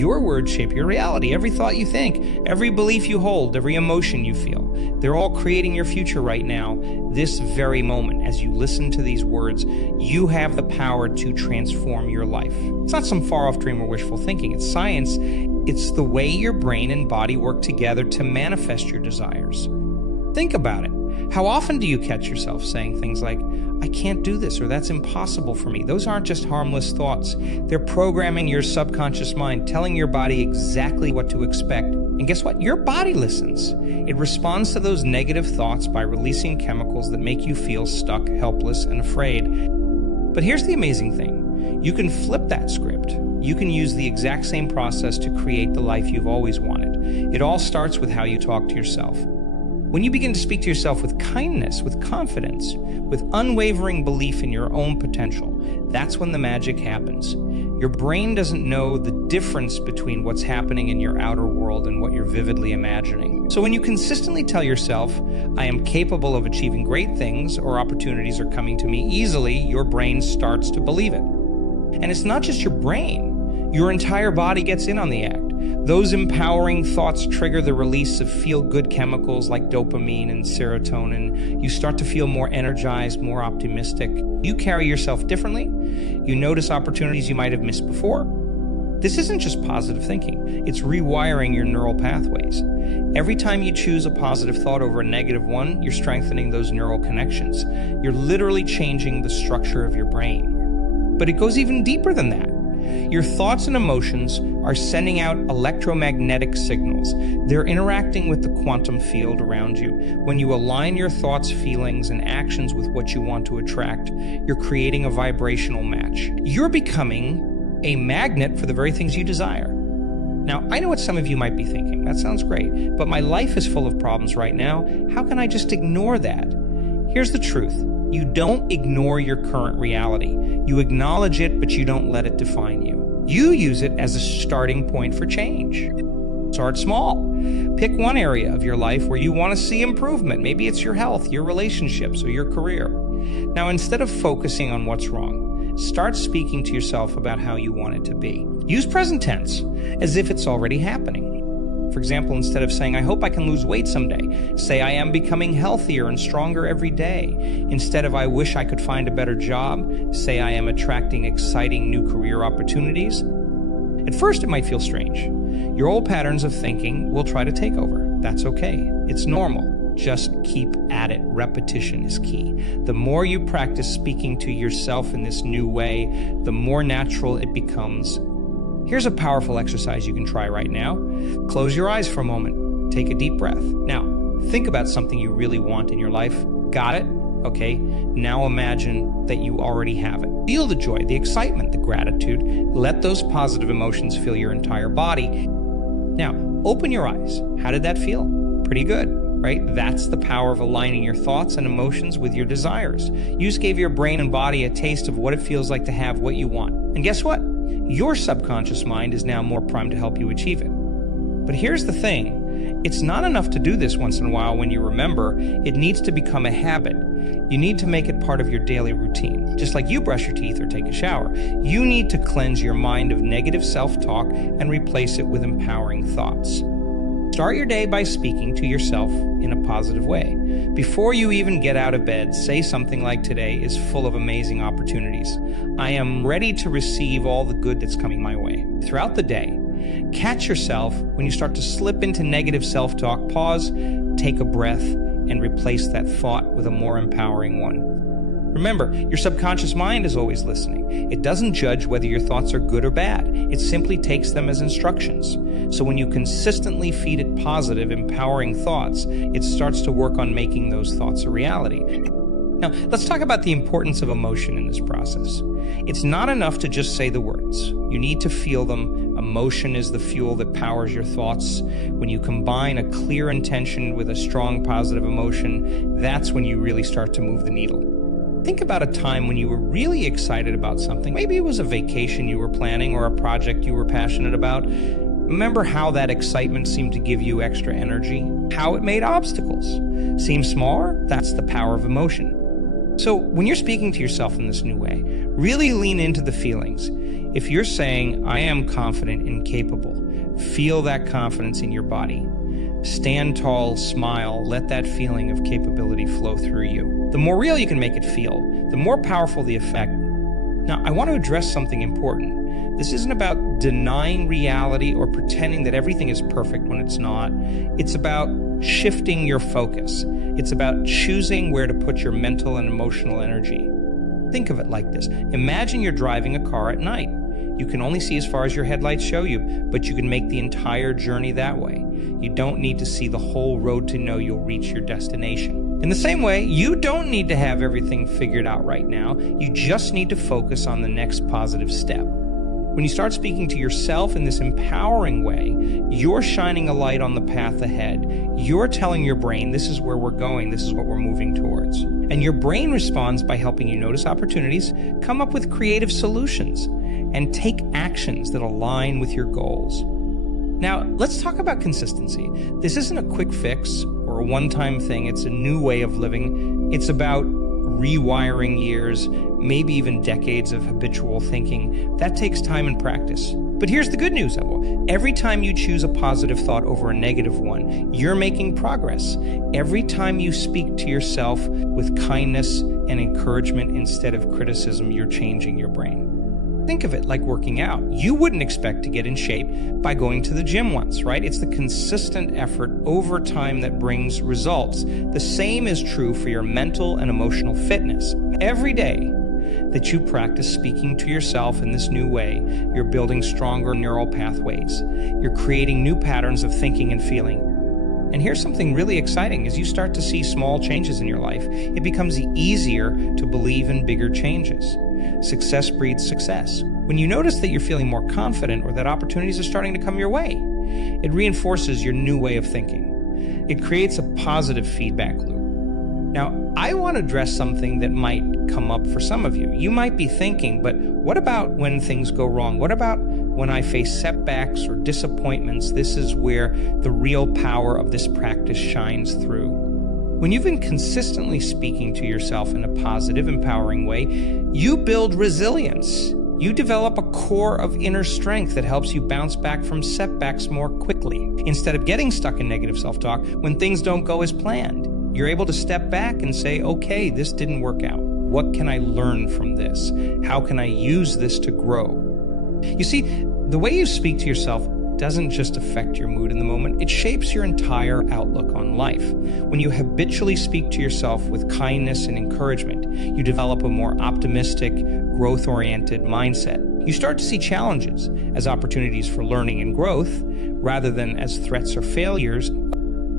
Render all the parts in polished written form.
Your words shape your reality. Every thought you think, every belief you hold, every emotion you feel, they're all creating your future right now, this very moment. As you listen to these words, you have the power to transform your life. It's not some far-off dream or wishful thinking. It's science. It's the way your brain and body work together to manifest your desires. Think about it. How often do you catch yourself saying things like, I can't do this, or that's impossible for me? Those aren't just harmless thoughts. They're programming your subconscious mind, telling your body exactly what to expect. And guess what? Your body listens. It responds to those negative thoughts by releasing chemicals that make you feel stuck, helpless, and afraid. But here's the amazing thing. You can flip that script. You can use the exact same process to create the life you've always wanted. It all starts with how you talk to yourself. When you begin to speak to yourself with kindness, with confidence, with unwavering belief in your own potential, that's when the magic happens. Your brain doesn't know the difference between what's happening in your outer world and what you're vividly imagining. So when you consistently tell yourself, I am capable of achieving great things, or opportunities are coming to me easily, your brain starts to believe it. And it's not just your brain. Your entire body gets in on the act. Those empowering thoughts trigger the release of feel-good chemicals like dopamine and serotonin. You start to feel more energized, more optimistic. You carry yourself differently. You notice opportunities you might have missed before. This isn't just positive thinking. It's rewiring your neural pathways. Every time you choose a positive thought over a negative one, you're strengthening those neural connections. You're literally changing the structure of your brain. But it goes even deeper than that. Your thoughts and emotions are sending out electromagnetic signals. They're interacting with the quantum field around you. When you align your thoughts, feelings, and actions with what you want to attract, you're creating a vibrational match. You're becoming a magnet for the very things you desire. Now, I know what some of you might be thinking. That sounds great, but my life is full of problems right now. How can I just ignore that? Here's the truth. You don't ignore your current reality. You acknowledge it, but you don't let it define you. You use it as a starting point for change. Start small. Pick one area of your life where you want to see improvement. Maybe it's your health, your relationships, or your career. Now, instead of focusing on what's wrong, start speaking to yourself about how you want it to be. Use present tense as if it's already happening. For example, instead of saying, I hope I can lose weight someday, say I am becoming healthier and stronger every day. Instead of I wish I could find a better job, say I am attracting exciting new career opportunities. At first, it might feel strange. Your old patterns of thinking will try to take over. That's okay. It's normal. Just keep at it. Repetition is key. The more you practice speaking to yourself in this new way, the more natural it becomes. Here's a powerful exercise you can try right now. Close your eyes for a moment. Take a deep breath. Now, think about something you really want in your life. Got it? Okay. Now imagine that you already have it. Feel the joy, the excitement, the gratitude. Let those positive emotions fill your entire body. Now, open your eyes. How did that feel? Pretty good, right? That's the power of aligning your thoughts and emotions with your desires. You just gave your brain and body a taste of what it feels like to have what you want. And guess what? Your subconscious mind is now more primed to help you achieve it. But here's the thing. It's not enough to do this once in a while when you remember. It needs to become a habit. You need to make it part of your daily routine. Just like you brush your teeth or take a shower, you need to cleanse your mind of negative self-talk and replace it with empowering thoughts. Start your day by speaking to yourself in a positive way. Before you even get out of bed, say something like, today is full of amazing opportunities. I am ready to receive all the good that's coming my way. Throughout the day, catch yourself when you start to slip into negative self-talk. Pause, take a breath, and replace that thought with a more empowering one. Remember, your subconscious mind is always listening. It doesn't judge whether your thoughts are good or bad. It simply takes them as instructions. So when you consistently feed it positive, empowering thoughts, it starts to work on making those thoughts a reality. Now, let's talk about the importance of emotion in this process. It's not enough to just say the words. You need to feel them. Emotion is the fuel that powers your thoughts. When you combine a clear intention with a strong positive emotion, that's when you really start to move the needle. Think about a time when you were really excited about something. Maybe it was a vacation you were planning or a project you were passionate about. Remember how that excitement seemed to give you extra energy? How it made obstacles seem smaller? That's the power of emotion. So when you're speaking to yourself in this new way, really lean into the feelings. If you're saying, I am confident and capable, feel that confidence in your body. Stand tall, smile, let that feeling of capability flow through you. The more real you can make it feel, the more powerful the effect. Now, I want to address something important. This isn't about denying reality or pretending that everything is perfect when it's not. It's about shifting your focus. It's about choosing where to put your mental and emotional energy. Think of it like this. Imagine you're driving a car at night. You can only see as far as your headlights show you, but you can make the entire journey that way. You don't need to see the whole road to know you'll reach your destination. In the same way, you don't need to have everything figured out right now. You just need to focus on the next positive step. When you start speaking to yourself in this empowering way, you're shining a light on the path ahead. You're telling your brain, this is where we're going, this is what we're moving towards. And your brain responds by helping you notice opportunities, come up with creative solutions, and take actions that align with your goals. Now, let's talk about consistency. This isn't a quick fix or a one-time thing. It's a new way of living. It's about rewiring years, maybe even decades of habitual thinking. That takes time and practice. But here's the good news, Campbell. Every time you choose a positive thought over a negative one, you're making progress. Every time you speak to yourself with kindness and encouragement instead of criticism, you're changing your brain. Think of it like working out. You wouldn't expect to get in shape by going to the gym once, right? It's the consistent effort over time that brings results. The same is true for your mental and emotional fitness. Every day that you practice speaking to yourself in this new way, you're building stronger neural pathways. You're creating new patterns of thinking and feeling. And here's something really exciting. As you start to see small changes in your life, it becomes easier to believe in bigger changes. Success breeds success. When you notice that you're feeling more confident or that opportunities are starting to come your way, it reinforces your new way of thinking. It creates a positive feedback loop. Now, I want to address something that might come up for some of you. You might be thinking, but what about when things go wrong? What about when I face setbacks or disappointments? This is where the real power of this practice shines through. When you've been consistently speaking to yourself in a positive, empowering way, you build resilience. You develop a core of inner strength that helps you bounce back from setbacks more quickly. Instead of getting stuck in negative self-talk when things don't go as planned, you're able to step back and say, okay, this didn't work out. What can I learn from this? How can I use this to grow? You see, the way you speak to yourself doesn't just affect your mood in the moment, it shapes your entire outlook on life. When you habitually speak to yourself with kindness and encouragement, you develop a more optimistic, growth-oriented mindset. You start to see challenges as opportunities for learning and growth, rather than as threats or failures.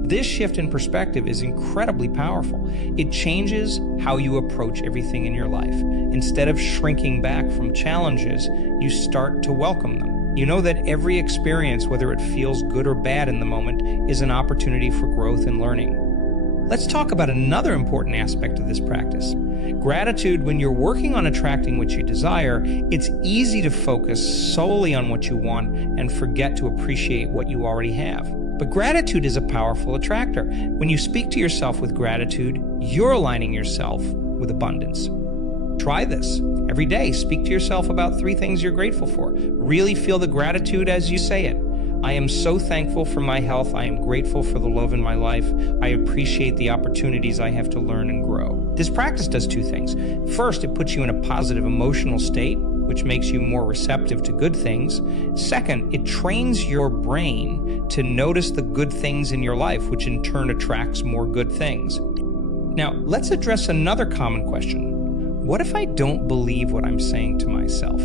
This shift in perspective is incredibly powerful. It changes how you approach everything in your life. Instead of shrinking back from challenges, you start to welcome them. You know that every experience, whether it feels good or bad in the moment, is an opportunity for growth and learning. Let's talk about another important aspect of this practice. Gratitude. When you're working on attracting what you desire, it's easy to focus solely on what you want and forget to appreciate what you already have. But gratitude is a powerful attractor. When you speak to yourself with gratitude, you're aligning yourself with abundance. Try this. Every day, speak to yourself about 3 things you're grateful for. Really feel the gratitude as you say it. I am so thankful for my health. I am grateful for the love in my life. I appreciate the opportunities I have to learn and grow. This practice does 2 things. First, it puts you in a positive emotional state, which makes you more receptive to good things. Second, it trains your brain to notice the good things in your life, which in turn attracts more good things. Now, let's address another common question. What if I don't believe what I'm saying to myself?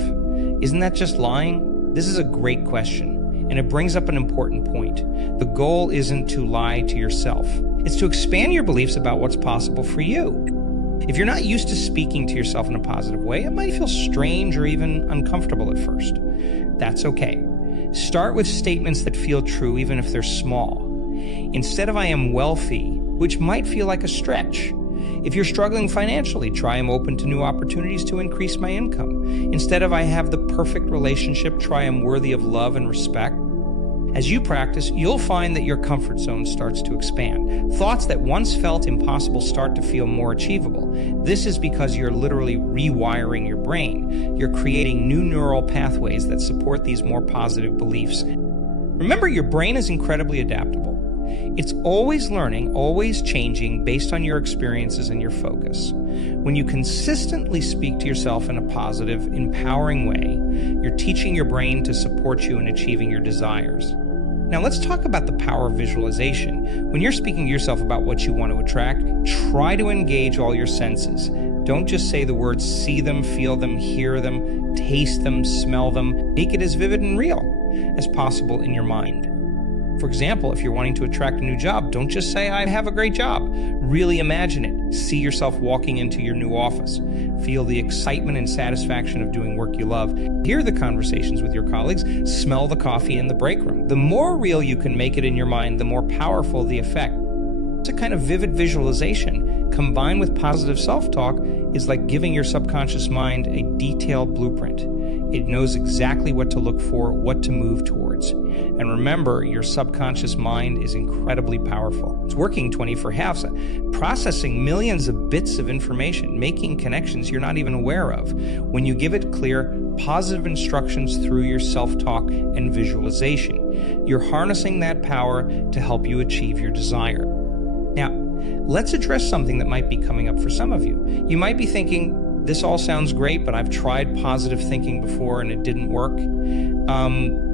Isn't that just lying? This is a great question, and it brings up an important point. The goal isn't to lie to yourself. It's to expand your beliefs about what's possible for you. If you're not used to speaking to yourself in a positive way, it might feel strange or even uncomfortable at first. That's okay. Start with statements that feel true, even if they're small. Instead of I am wealthy, which might feel like a stretch. If you're struggling financially, try I'm open to new opportunities to increase my income. Instead of I have the perfect relationship, try I'm worthy of love and respect. As you practice, you'll find that your comfort zone starts to expand. Thoughts that once felt impossible start to feel more achievable. This is because you're literally rewiring your brain. You're creating new neural pathways that support these more positive beliefs. Remember, your brain is incredibly adaptable. It's always learning, always changing based on your experiences and your focus. When you consistently speak to yourself in a positive, empowering way, you're teaching your brain to support you in achieving your desires. Now let's talk about the power of visualization. When you're speaking to yourself about what you want to attract, try to engage all your senses. Don't just say the words, see them, feel them, hear them, taste them, smell them. Make it as vivid and real as possible in your mind. For example, if you're wanting to attract a new job, don't just say, I have a great job. Really imagine it. See yourself walking into your new office. Feel the excitement and satisfaction of doing work you love. Hear the conversations with your colleagues. Smell the coffee in the break room. The more real you can make it in your mind, the more powerful the effect. It's a kind of vivid visualization combined with positive self-talk is like giving your subconscious mind a detailed blueprint. It knows exactly what to look for, what to move towards. And remember, your subconscious mind is incredibly powerful. It's working 24/7, processing millions of bits of information, making connections you're not even aware of. When you give it clear, positive instructions through your self-talk and visualization, you're harnessing that power to help you achieve your desire. Now, let's address something that might be coming up for some of you. You might be thinking, this all sounds great, but I've tried positive thinking before and it didn't work.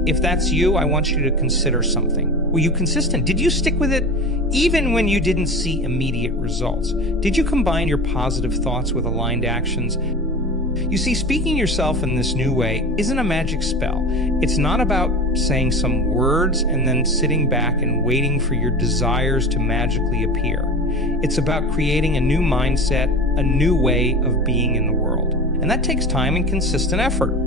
If that's you, I want you to consider something. Were you consistent? Did you stick with it even when you didn't see immediate results? Did you combine your positive thoughts with aligned actions? You see, speaking yourself in this new way isn't a magic spell. It's not about saying some words and then sitting back and waiting for your desires to magically appear. It's about creating a new mindset, a new way of being in the world. And that takes time and consistent effort.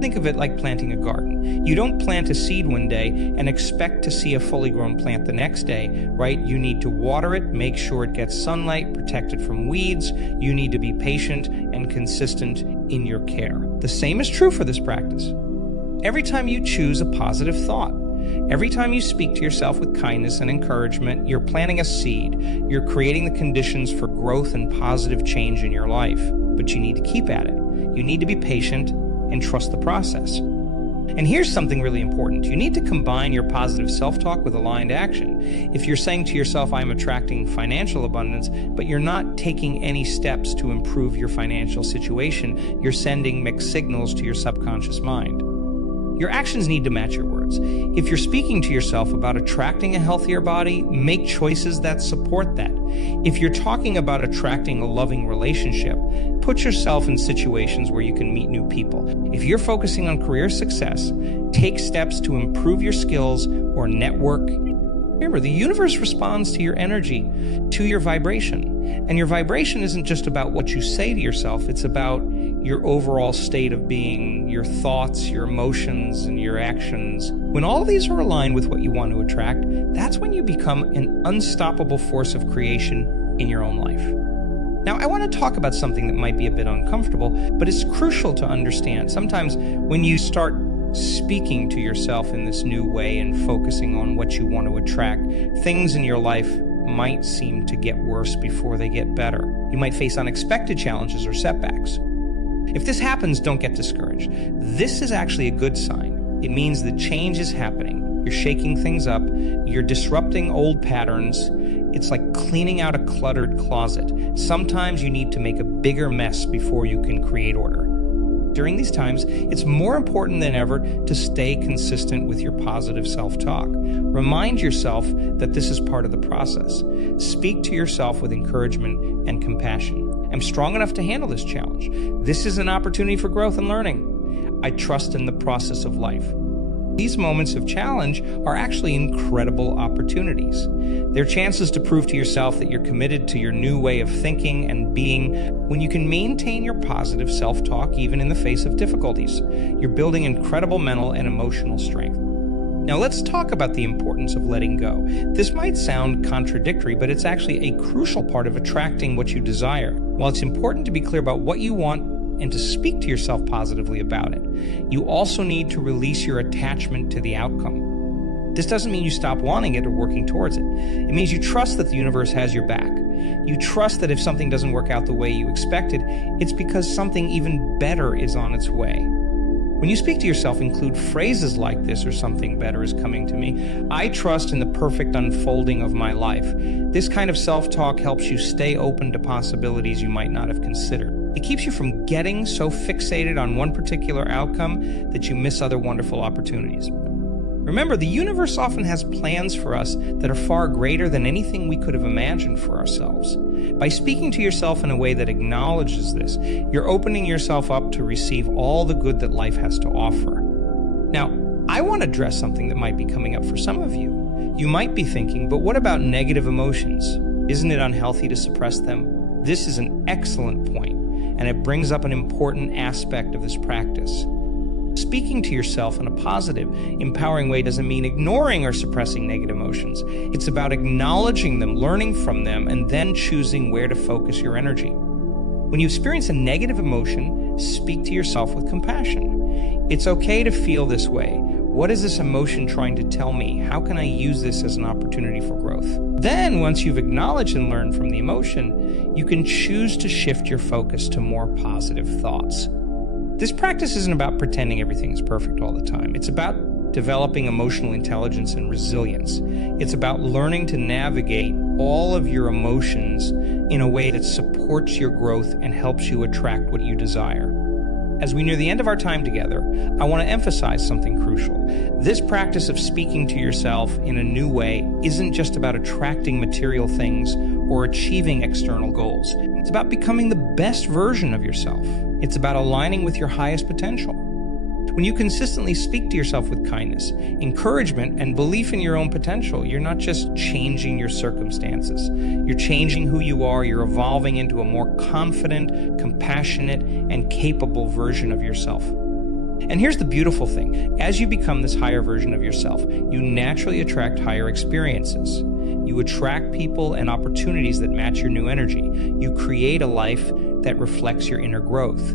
Think of it like planting a garden. You don't plant a seed one day and expect to see a fully grown plant the next day, right? You need to water it, make sure it gets sunlight, protect it from weeds. You need to be patient and consistent in your care. The same is true for this practice. Every time you choose a positive thought, every time you speak to yourself with kindness and encouragement, you're planting a seed. You're creating the conditions for growth and positive change in your life. But you need to keep at it. You need to be patient and trust the process. And here's something really important. You need to combine your positive self-talk with aligned action. If you're saying to yourself, I'm attracting financial abundance, but you're not taking any steps to improve your financial situation, you're sending mixed signals to your subconscious mind. Your actions need to match your words. If you're speaking to yourself about attracting a healthier body, make choices that support that. If you're talking about attracting a loving relationship, put yourself in situations where you can meet new people. If you're focusing on career success, take steps to improve your skills or network. Remember, the universe responds to your energy, to your vibration. And your vibration isn't just about what you say to yourself, it's about your overall state of being, your thoughts, your emotions, and your actions. When all of these are aligned with what you want to attract, that's when you become an unstoppable force of creation in your own life. Now, I want to talk about something that might be a bit uncomfortable, but it's crucial to understand. Sometimes when you start speaking to yourself in this new way and focusing on what you want to attract, things in your life might seem to get worse before they get better. You might face unexpected challenges or setbacks. If this happens, don't get discouraged. This is actually a good sign. It means that change is happening. You're shaking things up. You're disrupting old patterns. It's like cleaning out a cluttered closet. Sometimes you need to make a bigger mess before you can create order. During these times, it's more important than ever to stay consistent with your positive self-talk. Remind yourself that this is part of the process. Speak to yourself with encouragement and compassion. I'm strong enough to handle this challenge. This is an opportunity for growth and learning. I trust in the process of life. These moments of challenge are actually incredible opportunities. They're chances to prove to yourself that you're committed to your new way of thinking and being. When you can maintain your positive self-talk even in the face of difficulties, you're building incredible mental and emotional strength. Now let's talk about the importance of letting go. This might sound contradictory, but it's actually a crucial part of attracting what you desire. While it's important to be clear about what you want and to speak to yourself positively about it, you also need to release your attachment to the outcome. This doesn't mean you stop wanting it or working towards it. It means you trust that the universe has your back. You trust that if something doesn't work out the way you expected, it's because something even better is on its way. When you speak to yourself, include phrases like this or something better is coming to me. I trust in the perfect unfolding of my life. This kind of self-talk helps you stay open to possibilities you might not have considered. It keeps you from getting so fixated on one particular outcome that you miss other wonderful opportunities. Remember, the universe often has plans for us that are far greater than anything we could have imagined for ourselves. By speaking to yourself in a way that acknowledges this, you're opening yourself up to receive all the good that life has to offer. Now, I want to address something that might be coming up for some of you. You might be thinking, but what about negative emotions? Isn't it unhealthy to suppress them? This is an excellent point, and it brings up an important aspect of this practice. Speaking to yourself in a positive, empowering way doesn't mean ignoring or suppressing negative emotions. It's about acknowledging them, learning from them, and then choosing where to focus your energy. When you experience a negative emotion, speak to yourself with compassion. It's okay to feel this way. What is this emotion trying to tell me? How can I use this as an opportunity for growth? Then, once you've acknowledged and learned from the emotion, you can choose to shift your focus to more positive thoughts. This practice isn't about pretending everything is perfect all the time. It's about developing emotional intelligence and resilience. It's about learning to navigate all of your emotions in a way that supports your growth and helps you attract what you desire. As we near the end of our time together, I want to emphasize something crucial. This practice of speaking to yourself in a new way isn't just about attracting material things or achieving external goals. It's about becoming the best version of yourself. It's about aligning with your highest potential. When you consistently speak to yourself with kindness, encouragement, and belief in your own potential, you're not just changing your circumstances. You're changing who you are. You're evolving into a more confident, compassionate, and capable version of yourself. And here's the beautiful thing. As you become this higher version of yourself, you naturally attract higher experiences. You attract people and opportunities that match your new energy. You create a life that reflects your inner growth.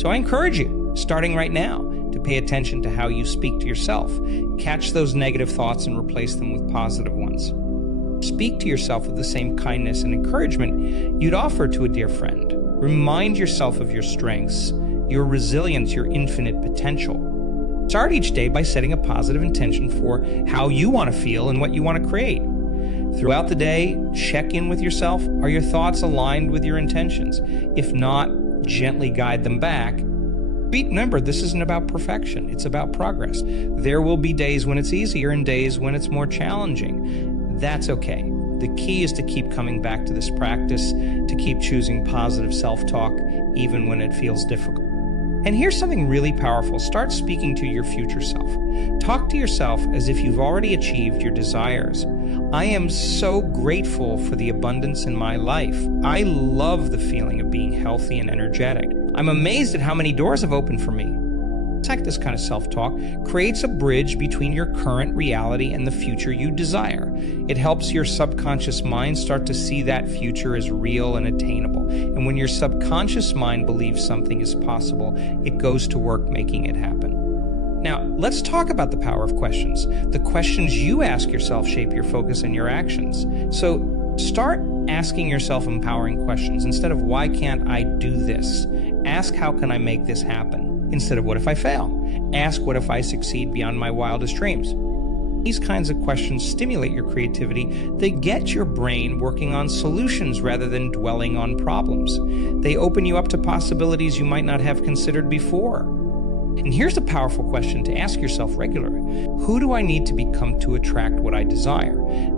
So I encourage you, starting right now, to pay attention to how you speak to yourself. Catch those negative thoughts and replace them with positive ones. Speak to yourself with the same kindness and encouragement you'd offer to a dear friend. Remind yourself of your strengths, your resilience, your infinite potential. Start each day by setting a positive intention for how you want to feel and what you want to create. Throughout the day, check in with yourself. Are your thoughts aligned with your intentions? If not, gently guide them back. Remember, this isn't about perfection. It's about progress. There will be days when it's easier and days when it's more challenging. That's okay. The key is to keep coming back to this practice, to keep choosing positive self-talk, even when it feels difficult. And here's something really powerful. Start speaking to your future self. Talk to yourself as if you've already achieved your desires. I am so grateful for the abundance in my life. I love the feeling of being healthy and energetic. I'm amazed at how many doors have opened for me. This kind of self-talk creates a bridge between your current reality and the future you desire. It helps your subconscious mind start to see that future as real and attainable. And when your subconscious mind believes something is possible, it goes to work making it happen. Now, let's talk about the power of questions. The questions you ask yourself shape your focus and your actions. So start asking yourself empowering questions. Instead of, why can't I do this? Ask, how can I make this happen? Instead of, what if I fail? Ask, what if I succeed beyond my wildest dreams? These kinds of questions stimulate your creativity. They get your brain working on solutions rather than dwelling on problems. They open you up to possibilities you might not have considered before. And here's a powerful question to ask yourself regularly. Who do I need to become to attract what I desire?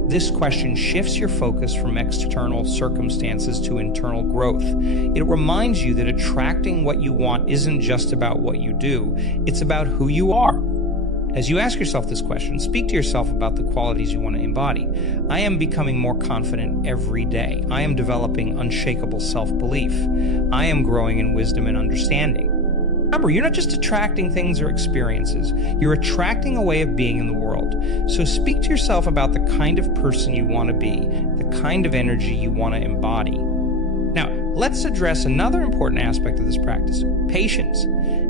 This question shifts your focus from external circumstances to internal growth. It reminds you that attracting what you want isn't just about what you do, it's about who you are. As you ask yourself this question, speak to yourself about the qualities you want to embody. I am becoming more confident every day. I am developing unshakable self-belief. I am growing in wisdom and understanding. Remember, you're not just attracting things or experiences. You're attracting a way of being in the world. So speak to yourself about the kind of person you want to be, the kind of energy you want to embody. Now, let's address another important aspect of this practice, patience.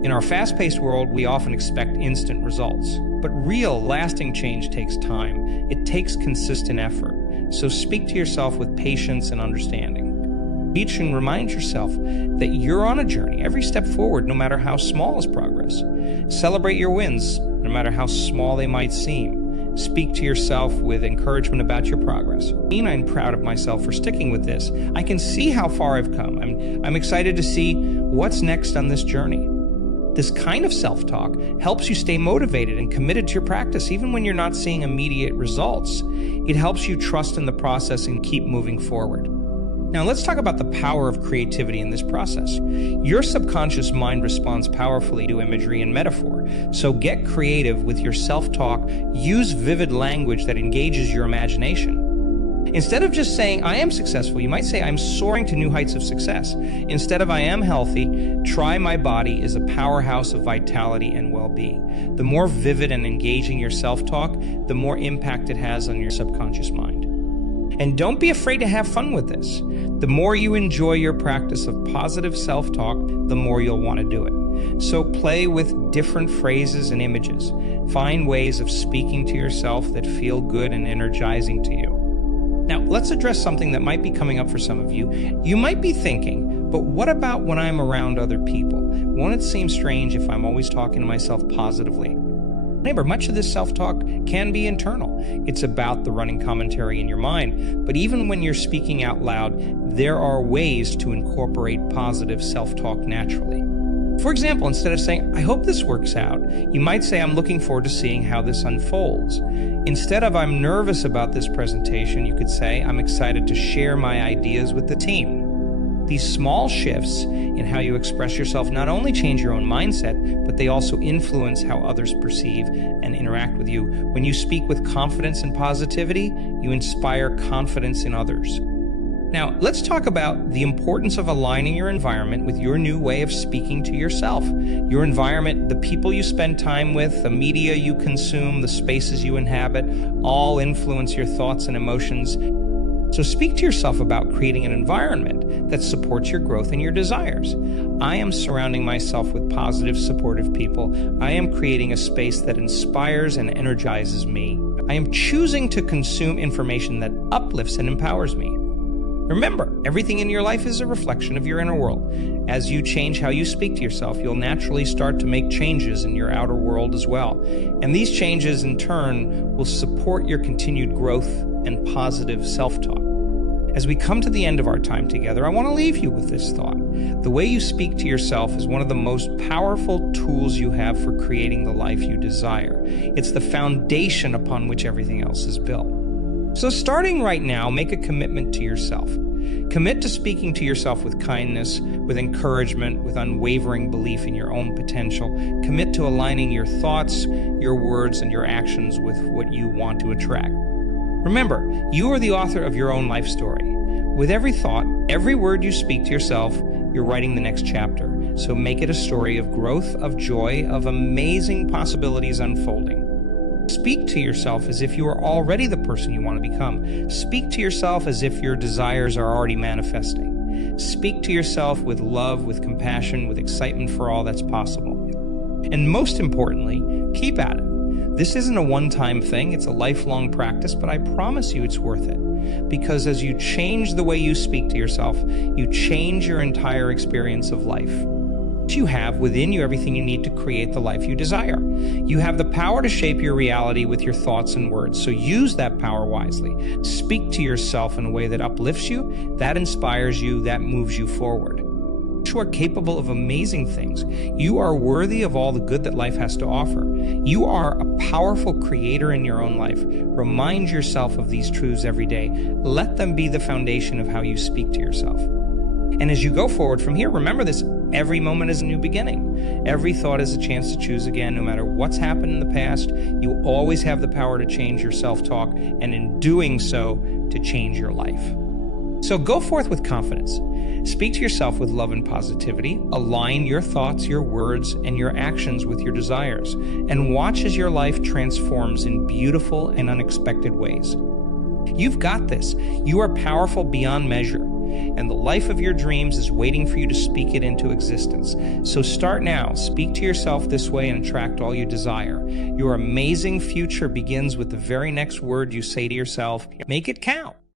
In our fast-paced world, we often expect instant results. But real, lasting change takes time. It takes consistent effort. So speak to yourself with patience and understanding. Teach and remind yourself that you're on a journey. Every step forward, no matter how small, is progress. Celebrate your wins, no matter how small they might seem. Speak to yourself with encouragement about your progress. I'm proud of myself for sticking with this. I can see how far I've come. I'm excited to see what's next on this journey. This kind of self-talk helps you stay motivated and committed to your practice even when you're not seeing immediate results. It helps you trust in the process and keep moving forward. Now let's talk about the power of creativity in this process. Your subconscious mind responds powerfully to imagery and metaphor. So get creative with your self-talk. Use vivid language that engages your imagination. Instead of just saying, I am successful, you might say, I'm soaring to new heights of success. Instead of, I am healthy, try, my body is a powerhouse of vitality and well-being. The more vivid and engaging your self-talk, the more impact it has on your subconscious mind. And don't be afraid to have fun with this. The more you enjoy your practice of positive self-talk, the more you'll want to do it. So play with different phrases and images. Find ways of speaking to yourself that feel good and energizing to you. Now, let's address something that might be coming up for some of you. You might be thinking, but what about when I'm around other people? Won't it seem strange if I'm always talking to myself positively? Remember, much of this self-talk can be internal. It's about the running commentary in your mind. But even when you're speaking out loud, there are ways to incorporate positive self-talk naturally. For example, instead of saying, I hope this works out, you might say, I'm looking forward to seeing how this unfolds. Instead of, I'm nervous about this presentation, you could say, I'm excited to share my ideas with the team. These small shifts in how you express yourself not only change your own mindset, but they also influence how others perceive and interact with you. When you speak with confidence and positivity, you inspire confidence in others. Now, let's talk about the importance of aligning your environment with your new way of speaking to yourself. Your environment, the people you spend time with, the media you consume, the spaces you inhabit, all influence your thoughts and emotions. So speak to yourself about creating an environment that supports your growth and your desires. I am surrounding myself with positive, supportive people. I am creating a space that inspires and energizes me. I am choosing to consume information that uplifts and empowers me. Remember, everything in your life is a reflection of your inner world. As you change how you speak to yourself, you'll naturally start to make changes in your outer world as well. And these changes, in turn, will support your continued growth and positive self-talk. As we come to the end of our time together, I want to leave you with this thought. The way you speak to yourself is one of the most powerful tools you have for creating the life you desire. It's the foundation upon which everything else is built. So starting right now, make a commitment to yourself. Commit to speaking to yourself with kindness, with encouragement, with unwavering belief in your own potential. Commit to aligning your thoughts, your words, and your actions with what you want to attract. Remember, you are the author of your own life story. With every thought, every word you speak to yourself, you're writing the next chapter. So make it a story of growth, of joy, of amazing possibilities unfolding. Speak to yourself as if you are already the person you want to become. Speak to yourself as if your desires are already manifesting. Speak to yourself with love, with compassion, with excitement for all that's possible. And most importantly, keep at it. This isn't a one-time thing, it's a lifelong practice, but I promise you it's worth it. Because as you change the way you speak to yourself, you change your entire experience of life. You have within you everything you need to create the life you desire. You have the power to shape your reality with your thoughts and words, so use that power wisely. Speak to yourself in a way that uplifts you, that inspires you, that moves you forward. You are capable of amazing things. You are worthy of all the good that life has to offer. You are a powerful creator in your own life. Remind yourself of these truths every day. Let them be the foundation of how you speak to yourself. And as you go forward from here, remember this. Every moment is a new beginning. Every thought is a chance to choose again. No matter what's happened in the past, you always have the power to change your self-talk, and in doing so, to change your life. So go forth with confidence. Speak to yourself with love and positivity. Align your thoughts, your words, and your actions with your desires. And watch as your life transforms in beautiful and unexpected ways. You've got this. You are powerful beyond measure. and the life of your dreams is waiting for you to speak it into existence. So start now. Speak to yourself this way and attract all you desire. Your amazing future begins with the very next word you say to yourself. Make it count.